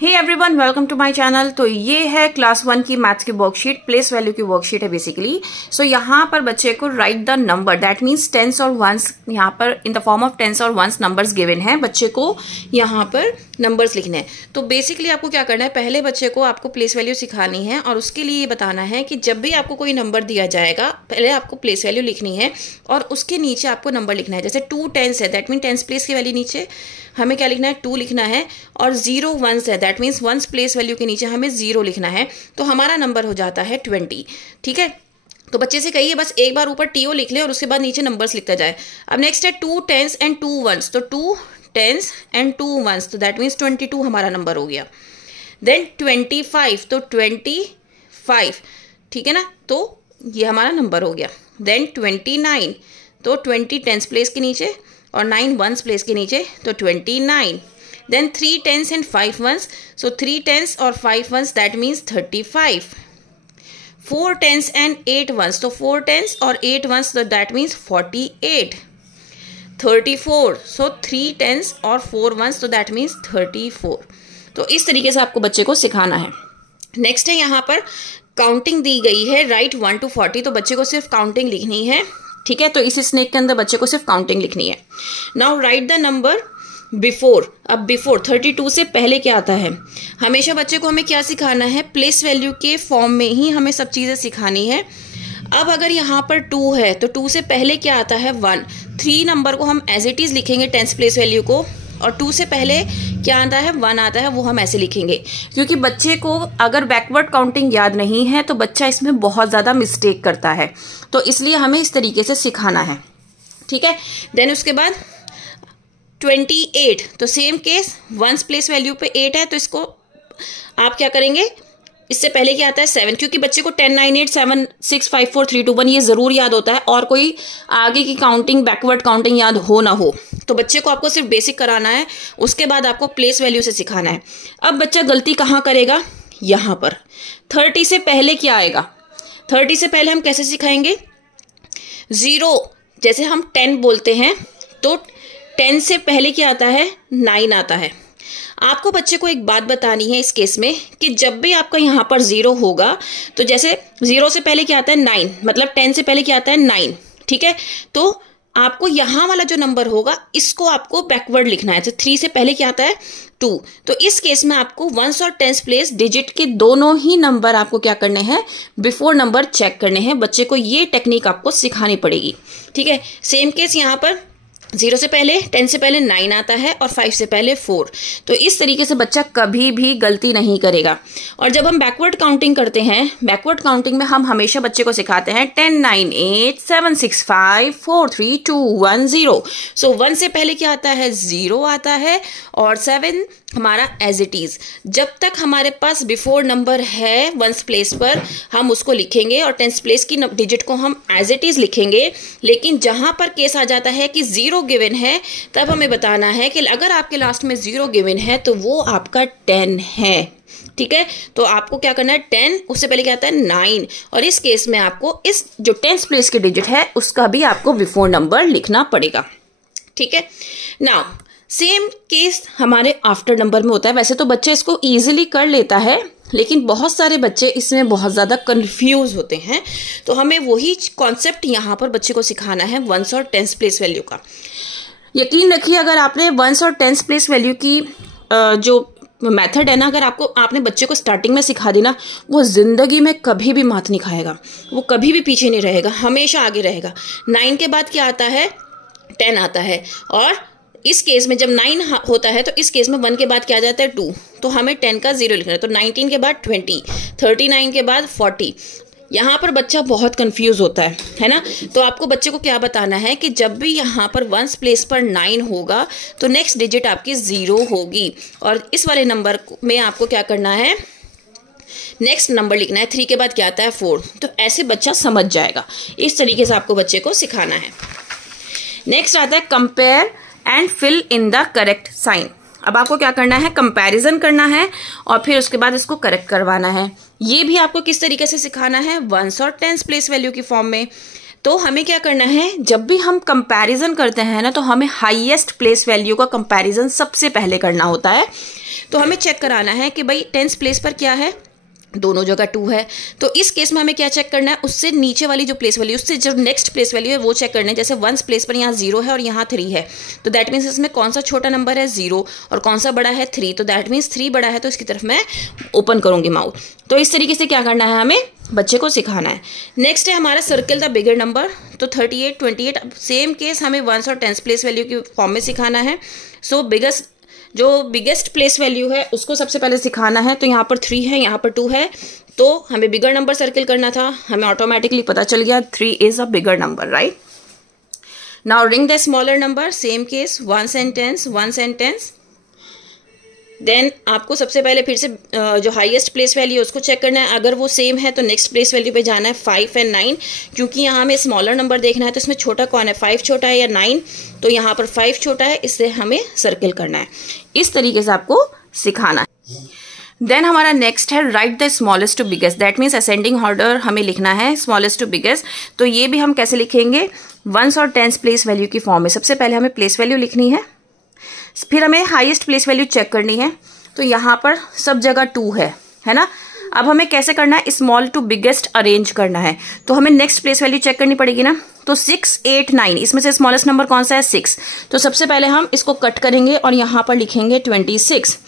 Hey everyone, welcome to my channel. तो ये है क्लास 1 की मैथ्स की वर्कशीट, प्लेस वैल्यू की वर्कशीट है बेसिकली। सो यहाँ पर बच्चे को write the number, that means tens और वंस, यहाँ पर in the form of tens और वंस नंबर्स गिवन है। बच्चे को यहाँ पर नंबर्स लिखने हैं। तो बेसिकली आपको क्या करना है, पहले बच्चे को आपको प्लेस वैल्यू सिखानी है और उसके लिए ये बताना है कि जब भी आपको कोई नंबर दिया जाएगा पहले आपको प्लेस वैल्यू लिखनी है और उसके नीचे आपको नंबर लिखना है। जैसे 2 टेंस है, दैट मीन टेंस प्लेस की वैल्यू नीचे हमें क्या लिखना है, 2 लिखना है। और 0 वंस है, that means ones place value के नीचे हमें 0 लिखना है। तो हमारा नंबर हो जाता है 20। ठीक है, तो बच्चे से कहिए बस एक बार ऊपर TO लिख ले और उसके बाद नीचे नंबर्स लिखता जाए। अब नेक्स्ट है 2 टेंस एंड 2 वंस, तो 2 टेंस एंड 2 वंस, तो दैट मीन्स 22 हमारा नंबर हो गया। देन 25, तो 25, ठीक है ना, तो ये हमारा नंबर हो गया। देन 29, तो 20 टेंस प्लेस के नीचे और 9 वंस प्लेस के नीचे, तो 29। Then 3 tens and 5 ones, so 3 tens और 5 ones, that means 35। 4 tens and 8 ones, तो 4 टेंस और 8 वंस, तो दैट मीन्स 48। 34, सो 3 टेंस और 4 वंस, तो दैट मीन्स 34। तो इस तरीके से आपको बच्चे को सिखाना है। नेक्स्ट है यहाँ पर काउंटिंग दी गई है, राइट 1 to 40, तो बच्चे को सिर्फ काउंटिंग लिखनी है। ठीक है, तो इस स्नेक के अंदर बच्चे को सिर्फ काउंटिंग लिखनी है। Now right the number before. अब बिफोर 32 से पहले क्या आता है, हमेशा बच्चे को हमें क्या सिखाना है, प्लेस वैल्यू के फॉर्म में ही हमें सब चीज़ें सिखानी है। अब अगर यहाँ पर 2 है तो 2 से पहले क्या आता है, 1। 3 नंबर को हम एज इट इज़ लिखेंगे टेंस प्लेस वैल्यू को, और 2 से पहले क्या आता है, 1 आता है, वो हम ऐसे लिखेंगे। क्योंकि बच्चे को अगर बैकवर्ड काउंटिंग याद नहीं है तो बच्चा इसमें बहुत ज़्यादा मिस्टेक करता है, तो इसलिए हमें इस तरीके से सिखाना है। ठीक है, देन उसके बाद 28, तो same case, ones place value पे 8 है, तो इसको आप क्या करेंगे, इससे पहले क्या आता है 7, क्योंकि बच्चे को 10 9 8 7 6 5 4 3 2 1 ये ज़रूर याद होता है, और कोई आगे की काउंटिंग बैकवर्ड काउंटिंग याद हो ना हो। तो बच्चे को आपको सिर्फ बेसिक कराना है, उसके बाद आपको प्लेस वैल्यू से सिखाना है। अब बच्चा गलती कहाँ करेगा, यहाँ पर 30 से पहले क्या आएगा, 30 से पहले हम कैसे सिखाएंगे, 0, जैसे हम 10 बोलते हैं तो 10 से पहले क्या आता है, 9 आता है। आपको बच्चे को एक बात बतानी है इस केस में कि जब भी आपका यहाँ पर 0 होगा, तो जैसे 0 से पहले क्या आता है 9, मतलब 10 से पहले क्या आता है 9। ठीक है, तो आपको यहाँ वाला जो नंबर होगा इसको आपको बैकवर्ड लिखना है। तो 3 से पहले क्या आता है 2, तो इस केस में आपको वंस और टेंस प्लेस डिजिट के दोनों ही नंबर आपको क्या करने हैं, बिफोर नंबर चेक करने हैं। बच्चे को ये टेक्निक आपको सिखानी पड़ेगी। ठीक है, सेम केस यहाँ पर 0 से पहले 10 से पहले 9 आता है और 5 से पहले 4, तो इस तरीके से बच्चा कभी भी गलती नहीं करेगा। और जब हम बैकवर्ड काउंटिंग करते हैं, बैकवर्ड काउंटिंग में हम हमेशा बच्चे को सिखाते हैं 10 9 8 7 6 5 4 3 2 1 0। सो 1 से पहले क्या आता है, 0 आता है, और 7 हमारा एज इट इज। जब तक हमारे पास बिफोर नंबर है वंस प्लेस पर हम उसको लिखेंगे और टेंस प्लेस की डिजिट को हम एज इट इज लिखेंगे। लेकिन जहां पर केस आ जाता है कि 0 गिवन है, तब हमें बताना है कि अगर आपके लास्ट में 0 गिवन है तो वो आपका 10 है। ठीक है, तो आपको क्या करना है, 10 उससे पहले क्या आता है 9, और इस केस में आपको इस जो टेंस प्लेस की डिजिट है उसका भी आपको बिफोर नंबर लिखना पड़ेगा। ठीक है, नाउ सेम केस हमारे आफ्टर नंबर में होता है। वैसे तो बच्चे इसको इजीली कर लेता है, लेकिन बहुत सारे बच्चे इसमें बहुत ज़्यादा कंफ्यूज होते हैं, तो हमें वही कॉन्सेप्ट यहाँ पर बच्चे को सिखाना है वंस और टेंस प्लेस वैल्यू का। यकीन रखिए, अगर आपने वंस और टेंस प्लेस वैल्यू की जो मेथड है ना, अगर आपने बच्चे को स्टार्टिंग में सिखा दी ना, वो ज़िंदगी में कभी भी मात नहीं खाएगा, वो कभी भी पीछे नहीं रहेगा, हमेशा आगे रहेगा। 9 के बाद क्या आता है, 10 आता है, और इस केस में जब 9 होता है तो इस केस में 1 के बाद क्या आ जाता है 2, तो हमें 10 का 0 लिखना है। तो 19 के बाद 20, 39 के बाद 40। यहाँ पर बच्चा बहुत कंफ्यूज होता है ना। तो आपको बच्चे को क्या बताना है कि जब भी यहाँ पर वंस प्लेस पर 9 होगा तो नेक्स्ट डिजिट आपकी 0 होगी, और इस वाले नंबर में आपको क्या करना है, नेक्स्ट नंबर लिखना है। 3 के बाद क्या आता है 4, तो ऐसे बच्चा समझ जाएगा। इस तरीके से आपको बच्चे को सिखाना है। नेक्स्ट आता है compare and fill in the correct sign. अब आपको क्या करना है, कंपैरिजन करना है और फिर उसके बाद इसको करेक्ट करवाना है। ये भी आपको किस तरीके से सिखाना है, वंस और टेंस प्लेस वैल्यू की फॉर्म में। तो हमें क्या करना है, जब भी हम कंपैरिजन करते हैं ना, तो हमें हाईएस्ट प्लेस वैल्यू का कंपैरिजन सबसे पहले करना होता है। तो हमें चेक कराना है कि भाई 10th प्लेस पर क्या है, दोनों जगह 2 है। तो इस केस में हमें क्या चेक करना है, उससे नीचे वाली जो प्लेस वैल्यू, उससे जो नेक्स्ट प्लेस वैल्यू है वो चेक करना है। जैसे 1st प्लेस पर यहाँ 0 है और यहाँ 3 है, तो दैट मीन्स इसमें कौन सा छोटा नंबर है 0 और कौन सा बड़ा है 3, तो दैट मीन्स 3 बड़ा है, तो इसकी तरफ मैं ओपन करूंगी माउथ। तो इस तरीके से क्या करना है, हमें बच्चे को सिखाना है। नेक्स्ट है हमारा सर्किल द बिगर नंबर। तो 38, 28 सेम केस हमें 1st और 10th प्लेस वैल्यू की फॉर्म में सिखाना है। सो बिगेस्ट प्लेस वैल्यू है उसको सबसे पहले सिखाना है। तो यहाँ पर 3 है, यहाँ पर 2 है, तो हमें बिगर नंबर सर्किल करना था, हमें ऑटोमेटिकली पता चल गया 3 is a bigger number, right. Now ring the smaller number, same case 1s and 10s। Then आपको सबसे पहले फिर से जो हाईएस्ट प्लेस वैल्यू है उसको चेक करना है। अगर वो सेम है तो नेक्स्ट प्लेस वैल्यू पे जाना है 5 and 9, क्योंकि यहाँ हमें स्मॉलर नंबर देखना है। तो इसमें छोटा कौन है, 5 छोटा है या 9, तो यहाँ पर 5 छोटा है, इससे हमें सर्किल करना है। इस तरीके से आपको सिखाना है। देन हमारा नेक्स्ट है write the smallest to biggest, that means ascending order हमें लिखना है स्मॉलेस्ट टू बिगेस्ट। तो ये भी हम कैसे लिखेंगे, 1s और 10s प्लेस वैल्यू की फॉर्म में। सबसे पहले हमें प्लेस वैल्यू लिखनी है, फिर हमें हाईएस्ट प्लेस वैल्यू चेक करनी है। तो यहाँ पर सब जगह 2 है ना। अब हमें कैसे करना है, स्मॉल टू बिगेस्ट अरेंज करना है। तो हमें नेक्स्ट प्लेस वैल्यू चेक करनी पड़ेगी ना। तो 6, 8, 9, इसमें से स्मॉलेस्ट नंबर कौन सा है, 6। तो सबसे पहले हम इसको कट करेंगे और यहाँ पर लिखेंगे 26।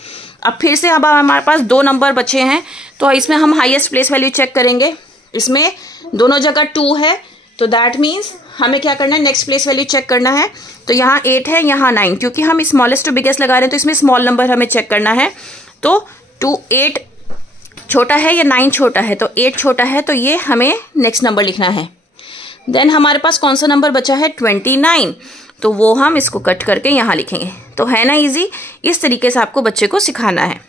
अब फिर से अब हमारे पास 2 नंबर बचे हैं, तो इसमें हम हाईएस्ट प्लेस वैल्यू चेक करेंगे। इसमें दोनों जगह 2 है, तो दैट मीन्स हमें क्या करना है, नेक्स्ट प्लेस वैल्यू चेक करना है। तो यहाँ 8 है, यहाँ 9, क्योंकि हम स्मॉलेस्ट टू बिगेस्ट लगा रहे हैं तो इसमें स्मॉल नंबर हमें चेक करना है। तो 8 छोटा है या 9 छोटा है, तो 8 छोटा है, तो ये हमें नेक्स्ट नंबर लिखना है। देन हमारे पास कौन सा नंबर बचा है, 29, तो वो हम इसको कट करके यहाँ लिखेंगे। तो है ना इजी। इस तरीके से आपको बच्चे को सिखाना है।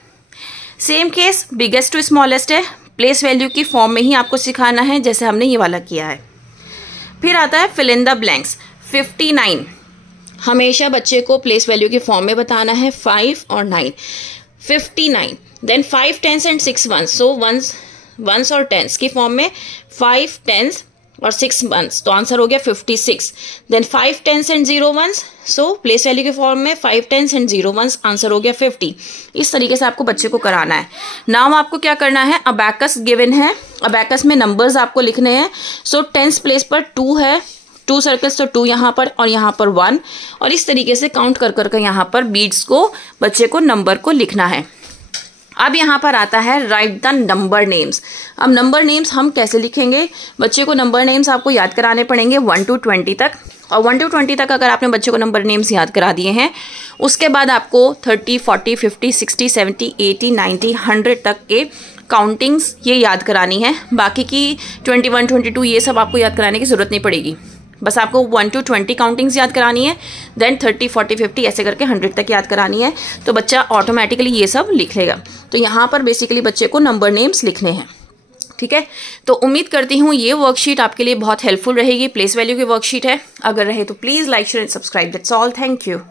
Same case biggest to smallest है, प्लेस वैल्यू की फॉर्म में ही आपको सिखाना है, जैसे हमने ये वाला किया है। फिर आता है फिल इन द ब्लैंक्स। 59 हमेशा बच्चे को प्लेस वैल्यू की फॉर्म में बताना है, 5 और 9। 59 then 5 10s and 6 1s। So 1s और 10s की फॉर्म में 5 10s और 6 1s, तो आंसर हो गया 56। Then 5 10s and 0 1s, so place value के फॉर्म में 5 10s and 0 1s, आंसर हो गया 50। इस तरीके से आपको बच्चे को कराना है। नाउ आपको क्या करना है, अबैकस गिवन है, अबैकस में नंबर्स आपको लिखने हैं। सो 10th प्लेस पर 2 है, 2 सर्कल्स, तो 2 यहाँ पर और यहाँ पर 1, और इस तरीके से काउंट कर करके यहाँ पर बीट्स को बच्चे को नंबर को लिखना है। अब यहाँ पर आता है राइट द नंबर नेम्स। अब नंबर नेम्स हम कैसे लिखेंगे, बच्चे को नंबर नेम्स आपको याद कराने पड़ेंगे 1 to 20 तक। और 1 to 20 तक अगर आपने बच्चे को नंबर नेम्स याद करा दिए हैं, उसके बाद आपको 30 40 50 60 70 80 90 100 तक के काउंटिंग्स ये याद करानी है। बाकी की 21 22 ये सब आपको याद कराने की जरूरत नहीं पड़ेगी। बस आपको 1 to 20 काउंटिंग्स याद करानी है, देन 30 40 50 ऐसे करके 100 तक याद करानी है। तो बच्चा ऑटोमेटिकली ये सब लिख लेगा। तो यहाँ पर बेसिकली बच्चे को नंबर नेम्स लिखने हैं, ठीक है। तो उम्मीद करती हूँ ये वर्कशीट आपके लिए बहुत हेल्पफुल रहेगी। प्लेस वैल्यू की वर्कशीट है, अगर रहे तो please like share and subscribe. That's all, thank you.